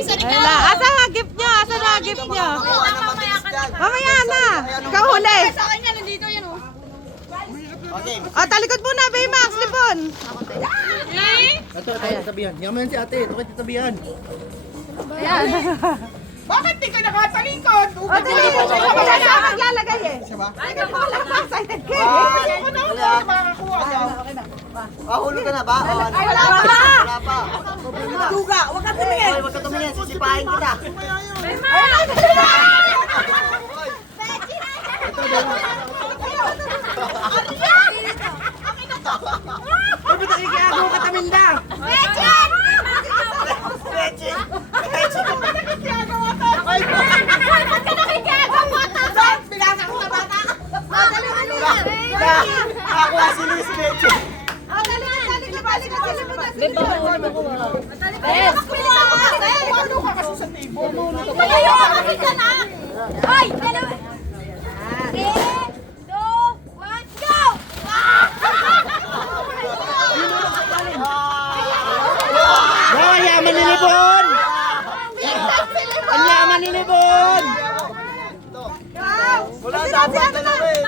Wala. Asa nga gift nyo? Asa na gift nyo? Mamaya na. Ikaw huli. Sa akin yan, nandito yan oh. O, talikod muna, Baymax. Lipon. Ito, tabihan. Yaman si ate. Ito kayo tabihan. Ayan. Bakit di ka nakatalikod? O, dali. Wala na ako maglalagay eh. Ay, wala pa. Excited ka eh. Hulog ka na ba? Ay, wala pa. Wala pa. Duga, huwag ka tumingin. Huwag ka tumingin. Sisipahin kita. Ay, ba't nakikiagaw ka taminda? Ako si Luis Leche. Ang yaman ni Libon! Ang yaman ni Libon! Wala dapat dalawa eh.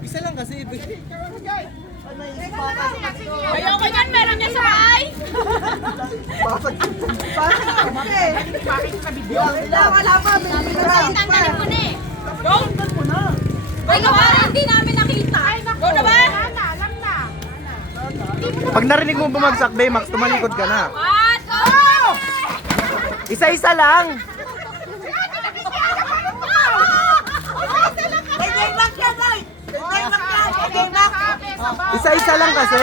Isa lang kasi. Ayaw ko yan, meron niya sa bahay. Wala pa. Tanggalin mo na eh. Ay, nawala, hindi namin nakita. Go na ba? Pag narinig mo bumagsak, Baymax, tumalikod ka na. What? Isa-isa lang. Isa-isa lang kasi.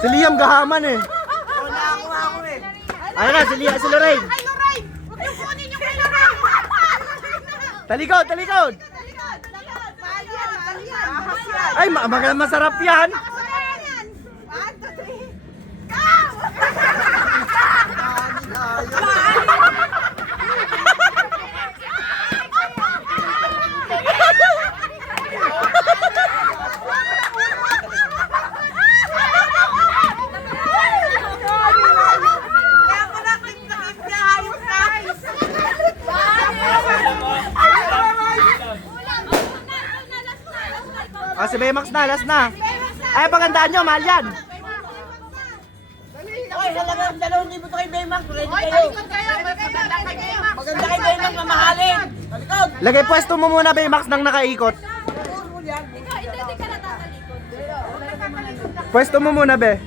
Si Liam gahaman eh. Ayun na, si Lorraine. Talikod, talikod. Ay, masarap yan. Ah, si Baymax na, last na. Ay, pagandaan nyo, mahal yan. Oy, halagang 2,000 to kay Baymax. Ready kayo. Maganda kay Baymax, mamahalin. Talikod. Lagay pwesto mo muna, Baymax, nang nakaikot. Ikaw, hindi ka natatalikod. Pwesto mo muna, be.